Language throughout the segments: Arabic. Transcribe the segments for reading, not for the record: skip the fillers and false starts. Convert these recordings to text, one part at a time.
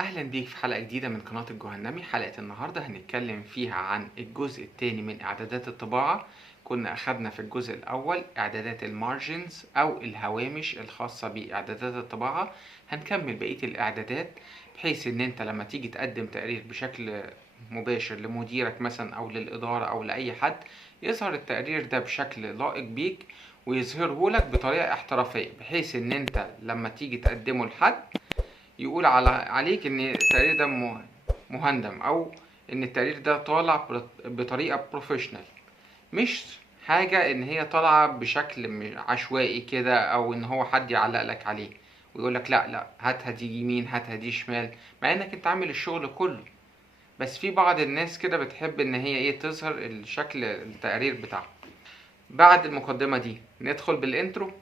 أهلا بيك في حلقة جديدة من قناة الجهنمي. حلقة النهاردة هنتكلم فيها عن الجزء الثاني من إعدادات الطباعة. كنا أخدنا في الجزء الأول إعدادات المارجنز أو الهوامش الخاصة بإعدادات الطباعة. هنكمل بقية الإعدادات بحيث إن أنت لما تيجي تقدم تقرير بشكل مباشر لمديرك مثلا أو للإدارة أو لأي حد، يظهر التقرير ده بشكل لائق بيك ويظهره لك بطريقة احترافية، بحيث إن أنت لما تيجي تقدمه لحد يقول عليك ان التقرير ده مهندم، او ان التقرير ده طالع بطريقة بروفيشنال، مش حاجة ان هي طالعة بشكل عشوائي كده، او ان هو حد يعلق لك عليه ويقول لك لا لا هاتها دي يمين هاتها دي شمال، مع انك انت عامل الشغل كله. بس في بعض الناس كده بتحب ان هي تظهر الشكل التقرير بتاعها. بعد المقدمة دي ندخل بالانترو.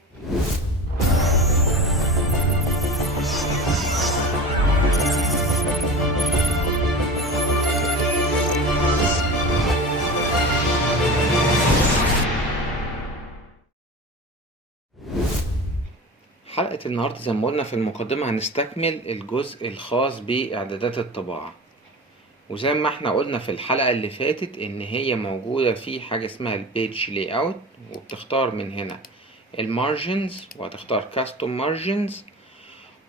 حلقة النهاردة زي ما قلنا في المقدمة هنستكمل الجزء الخاص بإعدادات الطباعة، وزي ما احنا قلنا في الحلقة اللي فاتت ان هي موجودة في حاجة اسمها البيج لاي اوت، وبتختار من هنا المارجنز وهتختار كاستوم مارجنز.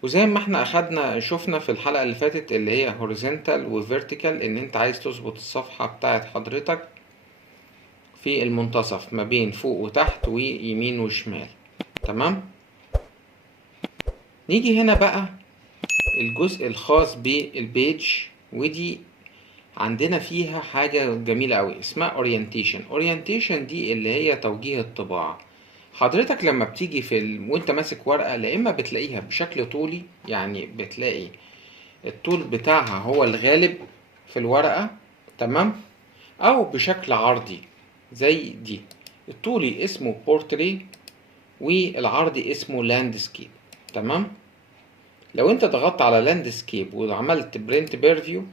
وزي ما احنا شفنا في الحلقة اللي فاتت اللي هي هوريزونتال وفيرتيكال، ان انت عايز تظبط الصفحة بتاعت حضرتك في المنتصف ما بين فوق وتحت ويمين وشمال. تمام. نيجي هنا بقى الجزء الخاص بالبيج، ودي عندنا فيها حاجة جميلة أوي اسمها اورينتيشن دي اللي هي توجيه الطباعة. حضرتك لما بتيجي وانت ماسك ورقة، لا إما بتلاقيها بشكل طولي، يعني بتلاقي الطول بتاعها هو الغالب في الورقة، تمام، أو بشكل عرضي زي دي. الطولي اسمه بورتري والعرضي اسمه لاندسكيب. تمام. لو انت ضغطت على لاندسكيب وعملت برنت بيرفيو،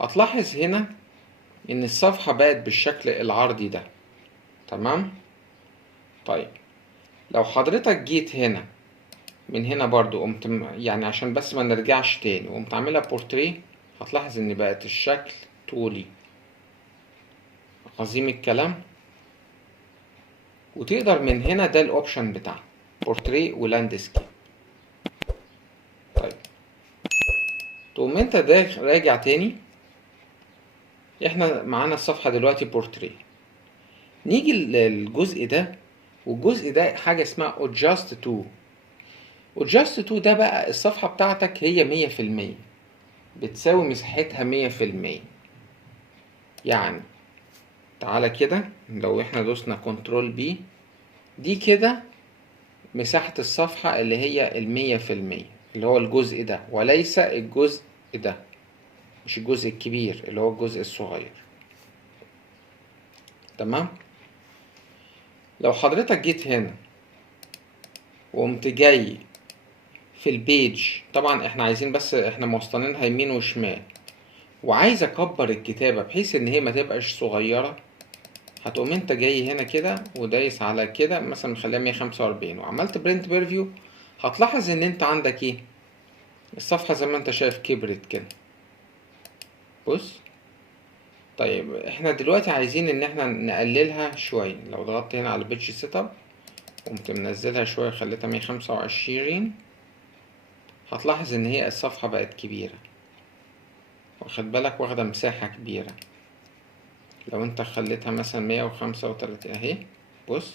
هتلاحظ هنا ان الصفحة بقت بالشكل العرضي ده. تمام. طيب لو حضرتك جيت هنا من هنا برضو قمت يعني عشان بس ما نرجعش تاني وقمت عاملها بورتريه، هتلاحظ ان بقت الشكل طولي. عظيم الكلام. وتقدر من هنا، ده الاوبشن بتاعها، بورتريه ولاندسكيب. طيب تقوم انت ده راجع تاني، احنا معانا الصفحة دلوقتي بورتريه. نيجي للجزء ده، والجزء ده حاجة اسمها adjust to ده بقى الصفحة بتاعتك هي 100%، بتساوي مساحتها 100%. يعني تعالى كده، لو احنا دوسنا كنترول بي، دي كده مساحة الصفحة اللي هي 100%، اللي هو الجزء ده وليس الجزء ده، مش الجزء الكبير اللي هو الجزء الصغير. تمام. لو حضرتك جيت هنا وقمت جاي في البيج، طبعا احنا عايزين بس احنا موصلينها يمين وشمال، وعايز اكبر الكتابة بحيث ان هي ما تبقاش صغيرة، هتقوم انت جاي هنا كده ودايس على كده مثلا مخليها 145 وعملت برنت بيرفيو، هتلاحظ ان انت عندك ايه، الصفحة زي ما انت شايف كبرت كده. بص. طيب احنا دلوقتي عايزين ان احنا نقللها شوية. لو ضغطت هنا على بيتش سيت اب قمت منزلها شوية خليتها 125، هتلاحظ ان هي الصفحة بقت كبيرة، واخد بالك، واخدة مساحة كبيرة. لو انت خليتها مثلا 135 اهي، بص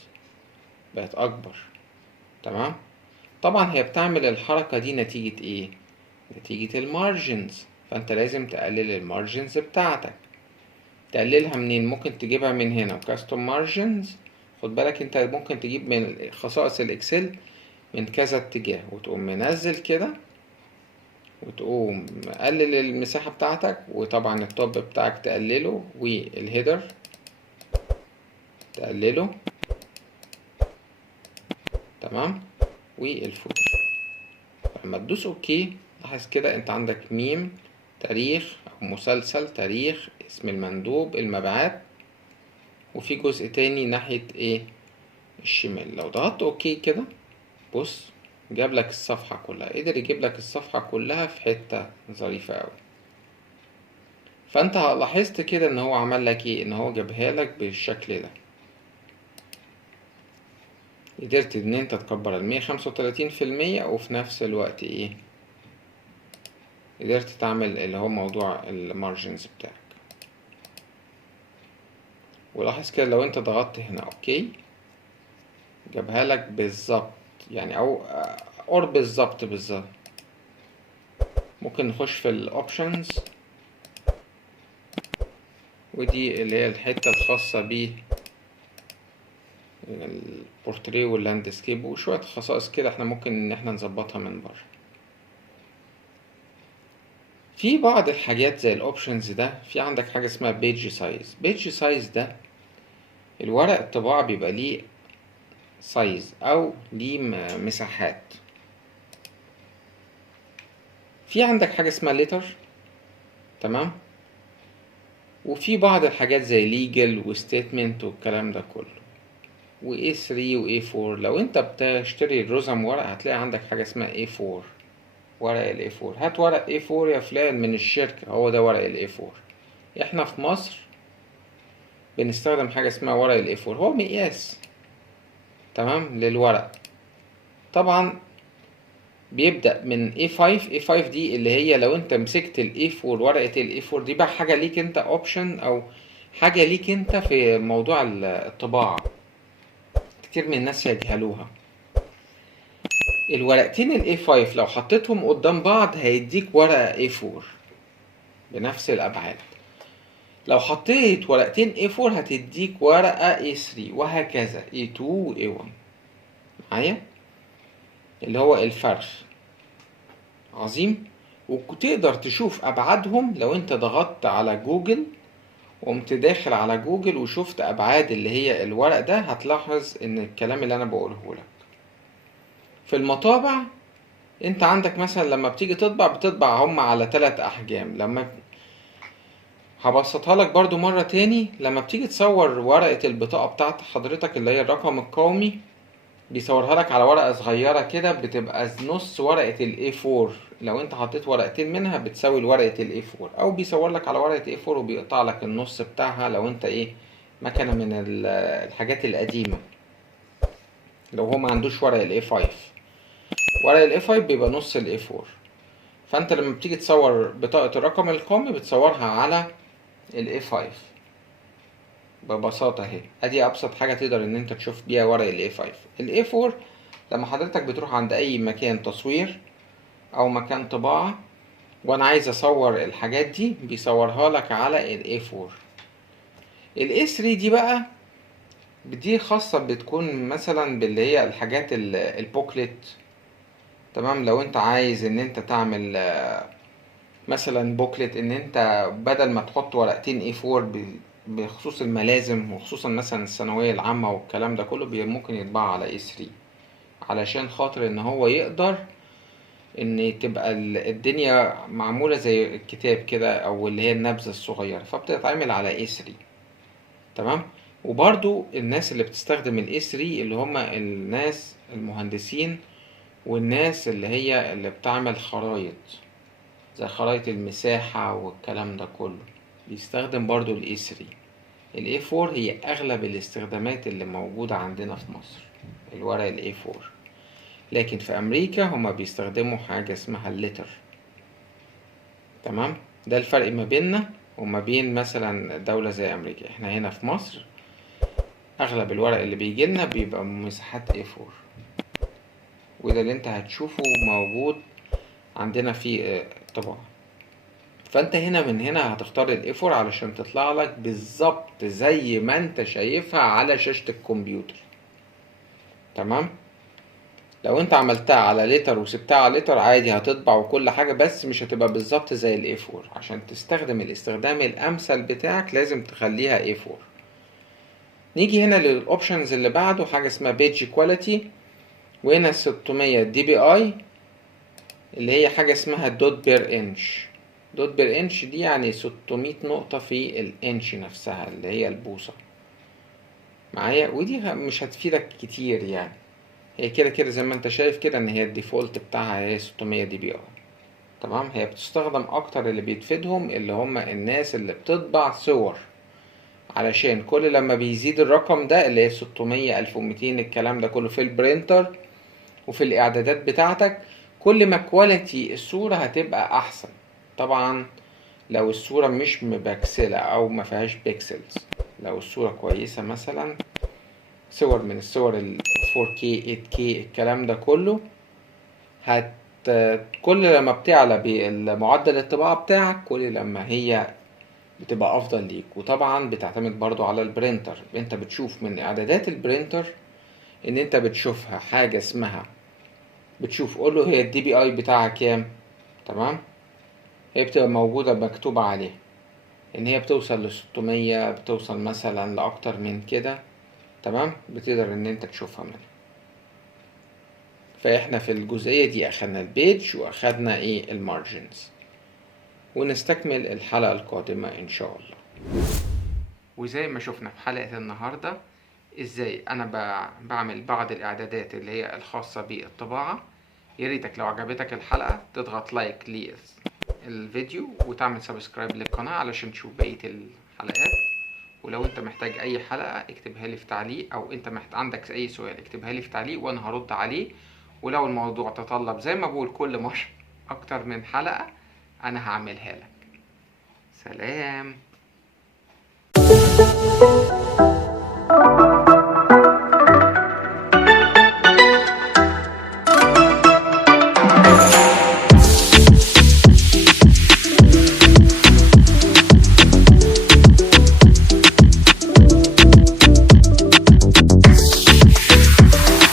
بقت اكبر. تمام. طبعا هي بتعمل الحركة دي نتيجة ايه؟ نتيجة المارجنز، فانت لازم تقلل المارجنز بتاعتك. تقللها منين؟ ممكن تجيبها من هنا كاستوم مارجنز. خد بالك انت ممكن تجيب من خصائص الاكسل من كذا اتجاه، وتقوم منزل كده وتقوم مقلل المساحة بتاعتك، وطبعا التوب بتاعك تقلله والهيدر تقلله. تمام. والفوتر. لما تدوس اوكي، لاحظ كده انت عندك ميم، تاريخ او مسلسل، تاريخ، اسم المندوب، المبيعات، وفي جزء تاني ناحية ايه، الشمال. لو ضغطت اوكي كده، بص جاب لك الصفحة كلها، قدر يجيب لك الصفحة كلها في حتة ظريفة أوي. فانت لاحظت كده ان هو عمل لك ايه، ان هو جابها لك بالشكل ده. قدرت ان انت تكبر 135% وفي نفس الوقت ايه، قدرت تعمل اللي هو موضوع المارجنز بتاعك. ولاحظ كده لو انت ضغطت هنا اوكي جابها لك بالظبط، يعني او قرب بالظبط. ممكن نخش في الاوبشنز، ودي اللي هي الحتة الخاصة ب البورتريه واللاندسكيب وشوية خصائص كده احنا ممكن ان احنا نظبطها من بره. في بعض الحاجات زي الاوبشنز ده، في عندك حاجة اسمها بيج سايز. بيج سايز ده الورق الطباعة بيبقى ليه سايز او ليه مساحات. في عندك حاجة اسمها ليتر، تمام، وفي بعض الحاجات زي ليجل وستيتمنت والكلام ده كله، و A3 و A4. لو انت بتشتري الرزم ورق هتلاقي عندك حاجة اسمها A4، ورق ال A4. هات ورق A4 يا فلان من الشركة، هو ده ورق ال A4. احنا في مصر بنستخدم حاجة اسمها ورق ال A4، هو مقياس تمام للورق. طبعا بيبدأ من A5. A5 دي اللي هي لو انت مسكت ال A4، ورقة ال A4 دي بقى حاجة ليك انت، اوبشن او حاجة ليك انت في موضوع الطباعة، كتير من الناس يجهلوها. الورقتين ال A5 لو حطيتهم قدام بعض هيديك ورقة A4 بنفس الأبعاد. لو حطيت ورقتين A4 هتديك ورقة A3 وهكذا A2 و A1 معايا، اللي هو الفرش. عظيم. وتقدر تشوف أبعادهم لو أنت ضغطت على جوجل وقمت داخل على جوجل وشفت أبعاد اللي هي الورق ده، هتلاحظ إن الكلام اللي أنا بقوله لك في المطابع. أنت عندك مثلا لما بتيجي تطبع بتطبع هم على 3 أحجام. لما هبسطها لك برضو مرة تاني، لما بتيجي تصور ورقة البطاقة بتاعت حضرتك اللي هي الرقم القومي، بيصورها لك على ورقة صغيرة كده بتبقى نص ورقة ال A4. لو انت حطيت ورقتين منها بتساوي ورقة ال A4، او بيصور لك على ورقة A4 وبيقطع لك النص بتاعها لو انت ايه مكنة من الحاجات القديمة، لو هو ما عندوش ورق ال A5. ورق ال A5 بيبقى نص ال A4. فانت لما بتيجي تصور بطاقة الرقم القومي بتصورها على ال A5 ببساطة اهي. ادي ابسط حاجة تقدر ان انت تشوف بيها ورق ال A5. ال A4 لما حضرتك بتروح عند اي مكان تصوير او مكان طباعة وانا عايز اصور الحاجات دي، بيصورها لك على ال A4. ال A3 دي بقى دي خاصة بتكون مثلا باللي هي الحاجات البوكلت، تمام. لو انت عايز ان انت تعمل مثلا بوكلت، ان انت بدل ما تحط ورقتين A4 بخصوص الملازم وخصوصا مثلا الثانوية العامة والكلام ده كله، ممكن يطبع على A3 علشان خاطر ان هو يقدر ان تبقى الدنيا معمولة زي الكتاب كده او اللي هي النبذة الصغيرة، فبتتعمل على A3 تمام. وبرضو الناس اللي بتستخدم ال A3 اللي هم الناس المهندسين والناس اللي هي اللي بتعمل خرايط زي خرايط المساحة والكلام ده كله، بيستخدم برضو ال A3. ال A4 هي أغلب الاستخدامات اللي موجودة عندنا في مصر الورق ال A4. لكن في أمريكا هما بيستخدموا حاجة اسمها الليتر، تمام. ده الفرق ما بيننا وما بين مثلا دولة زي أمريكا. احنا هنا في مصر أغلب الورق اللي بيجيلنا بيبقى مساحات A4، وده اللي انت هتشوفه موجود عندنا في طباعة. فانت هنا من هنا هتختار ال A4 علشان تطلع لك بالظبط زي ما انت شايفها على شاشة الكمبيوتر، تمام. لو انت عملتها على لتر وسبتها على لتر عادي هتطبع وكل حاجة، بس مش هتبقى بالظبط زي ال A4. عشان تستخدم الاستخدام الامثل بتاعك لازم تخليها A4. نيجي هنا للاوبشنز اللي بعده، حاجة اسمها بيج كواليتي، وهنا 600 دي بي اي اللي هي حاجة اسمها دوت بير انش. دوت بير انش دي يعني 600 نقطة في الانش نفسها اللي هي البوصة معايا، ودي مش هتفيدك كتير يعني. هي كده كده زي ما انت شايف كده ان هي الديفولت بتاعها هي 600 دي بي اي. تمام. هي بتستخدم اكتر اللي بيتفيدهم اللي هم الناس اللي بتطبع صور، علشان كل لما بيزيد الرقم ده اللي هي 600 1200 الكلام ده كله في البرينتر وفي الاعدادات بتاعتك، كل ما كواليتي الصورة هتبقى احسن. طبعا لو الصورة مش مبكسلة او ما فيهاش بيكسلز، لو الصورة كويسة مثلا صور من الصور ال 4K 8K الكلام ده كله، هت كل لما بتعلى بالمعدل الطباعة بتاعك كل لما هي بتبقى افضل ليك. وطبعا بتعتمد برضو على البرينتر. انت بتشوف من اعدادات البرينتر ان انت بتشوفها حاجة اسمها، بتشوف قوله هي الدي بي اي بتاعها كام. تمام. هي بتبقى موجودة مكتوبة عليها ان هي بتوصل ل600، بتوصل مثلا لاكتر من كده. تمام. بتقدر ان انت تشوفها منها. فاحنا في الجزئية دي اخدنا البيج واخدنا ايه المارجنز، ونستكمل الحلقة القادمة ان شاء الله. وزي ما شفنا في حلقة النهاردة ازاي انا بعمل بعض الاعدادات اللي هي الخاصة بالطباعة. ياريتك لو عجبتك الحلقة تضغط لايك للفيديو وتعمل سبسكرايب للقناة علشان تشوف بقية الحلقات. ولو انت محتاج اي حلقة اكتبها لي في تعليق، او انت عندك اي سؤال اكتبها لي في تعليق وانا هرد عليه. ولو الموضوع تطلب زي ما بقول كل مرة اكتر من حلقة انا هعملها لك. سلام.